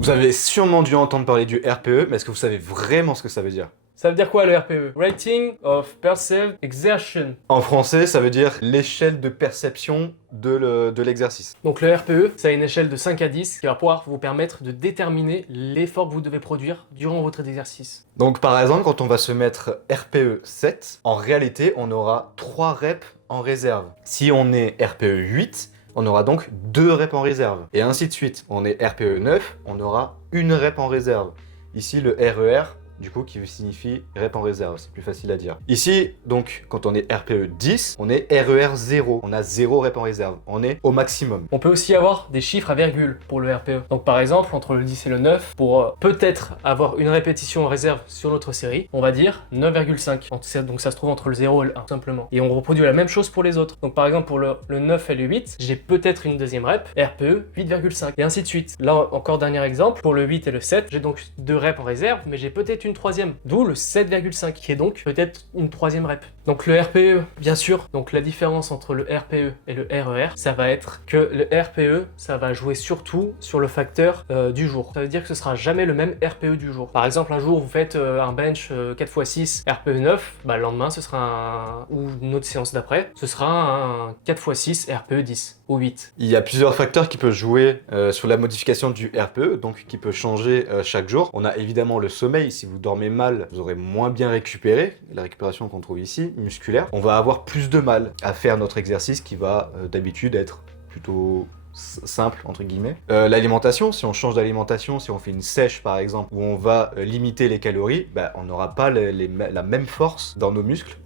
Vous avez sûrement dû entendre parler du RPE, mais est-ce que vous savez vraiment ce que ça veut dire? Ça veut dire quoi le RPE? Rating of Perceived Exertion. En français, ça veut dire l'échelle de perception de l'exercice. Donc le RPE, c'est une échelle de 5 à 10 qui va pouvoir vous permettre de déterminer l'effort que vous devez produire durant votre exercice. Donc par exemple, quand on va se mettre RPE 7, en réalité, on aura 3 reps en réserve. Si on est RPE 8, on aura donc 2 reps en réserve. Et ainsi de suite. On est RPE 9, on aura 1 rep en réserve. Ici, le RER, du coup, qui signifie rep en réserve, c'est plus facile à dire. Ici, donc, quand on est RPE 10, on est RER 0, on a 0 rep en réserve, on est au maximum. On peut aussi avoir des chiffres à virgule pour le RPE. Donc par exemple, entre le 10 et le 9, pour peut-être avoir une répétition en réserve sur notre série, on va dire 9,5. Donc ça se trouve entre le 0 et le 1, tout simplement. Et on reproduit la même chose pour les autres. Donc par exemple, pour le 9 et le 8, j'ai peut-être une deuxième rep, RPE 8,5. Et ainsi de suite. Là, encore dernier exemple, pour le 8 et le 7, j'ai donc 2 reps en réserve, mais j'ai peut-être une troisième, d'où le 7,5 qui est donc peut-être une troisième rep. Donc le RPE, bien sûr, donc la différence entre le RPE et le RER, ça va être que le RPE, ça va jouer surtout sur le facteur du jour. Ça veut dire que ce sera jamais le même RPE du jour. Par exemple, un jour vous faites un bench 4x6 RPE 9, bah, le lendemain ce sera ou une autre séance d'après, ce sera un 4x6 RPE 10 ou 8. Il y a plusieurs facteurs qui peuvent jouer sur la modification du RPE, donc qui peut changer chaque jour. On a évidemment le sommeil. Si vous dormez mal, vous aurez moins bien récupéré. La récupération qu'on trouve ici, musculaire. On va avoir plus de mal à faire notre exercice qui va d'habitude être plutôt simple entre guillemets. L'alimentation, si on change d'alimentation, si on fait une sèche par exemple, où on va limiter les calories, bah, on n'aura pas la même force dans nos muscles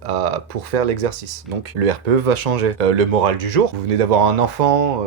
pour faire l'exercice. Donc le RPE va changer. Le moral du jour, vous venez d'avoir un enfant...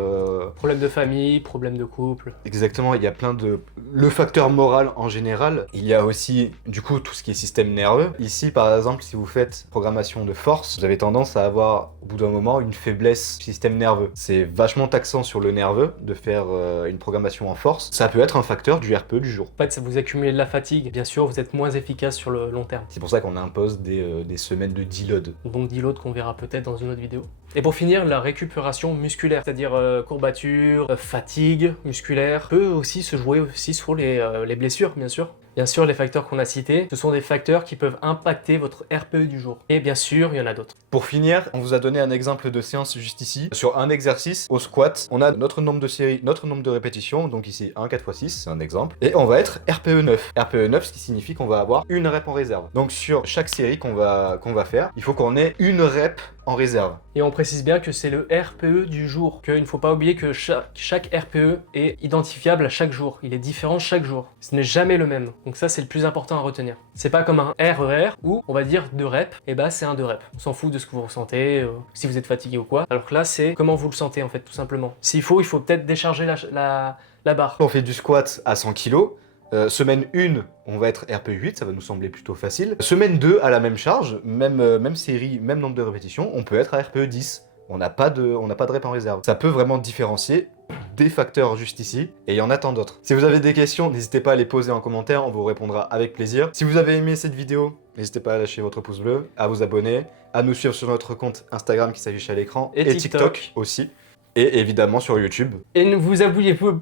Problème de famille, problème de couple. Exactement, il y a plein de... Le facteur moral en général, il y a aussi du coup tout ce qui est système nerveux. Ici par exemple, si vous faites programmation de force, vous avez tendance à avoir au bout d'un moment une faiblesse du système nerveux. C'est vachement taxant sur le nerveux de faire une programmation en force. Ça peut être un facteur du RPE du jour. En fait, ça vous accumule de la fatigue. Bien sûr, vous êtes moins efficace sur le long terme. C'est pour ça qu'on impose des semaines de deload. Donc deload qu'on verra peut-être dans une autre vidéo. Et pour finir, la récupération musculaire, c'est-à-dire courbature, fatigue musculaire, peut aussi se jouer aussi sur les blessures, bien sûr. Bien sûr, les facteurs qu'on a cités, ce sont des facteurs qui peuvent impacter votre RPE du jour. Et bien sûr, il y en a d'autres. Pour finir, on vous a donné un exemple de séance juste ici. Sur un exercice, au squat, on a notre nombre de séries, notre nombre de répétitions, donc ici 1 4x6, c'est un exemple. Et on va être RPE 9. RPE 9, ce qui signifie qu'on va avoir une rep en réserve. Donc sur chaque série qu'on va faire, il faut qu'on ait une rep en réserve. Et on précise bien que c'est le RPE du jour, qu'il ne faut pas oublier que chaque RPE est identifiable à chaque jour. Il est différent chaque jour. Ce n'est jamais le même. Donc ça, c'est le plus important à retenir. C'est pas comme un RER où on va dire 2 reps, et bah c'est un 2 reps. On s'en fout de ce que vous ressentez, si vous êtes fatigué ou quoi. Alors que là, c'est comment vous le sentez en fait, tout simplement. S'il faut, il faut peut-être décharger la barre. On fait du squat à 100 kg. Semaine 1, on va être RPE 8, ça va nous sembler plutôt facile. Semaine 2, à la même charge, même série, même nombre de répétitions, on peut être à RPE 10. On n'a pas de rep en réserve. Ça peut vraiment différencier des facteurs juste ici, et il y en a tant d'autres. Si vous avez des questions, n'hésitez pas à les poser en commentaire, on vous répondra avec plaisir. Si vous avez aimé cette vidéo, n'hésitez pas à lâcher votre pouce bleu, à vous abonner, à nous suivre sur notre compte Instagram qui s'affiche à l'écran, et TikTok aussi, et évidemment sur YouTube. Et ne vous oubliez pas...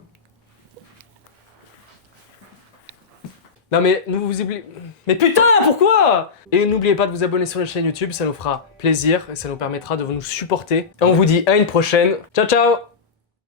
Non mais ne vous oubliez... Mais putain, pourquoi? Et n'oubliez pas de vous abonner sur la chaîne YouTube, ça nous fera plaisir et ça nous permettra de nous supporter. Et on vous dit à une prochaine. Ciao ciao!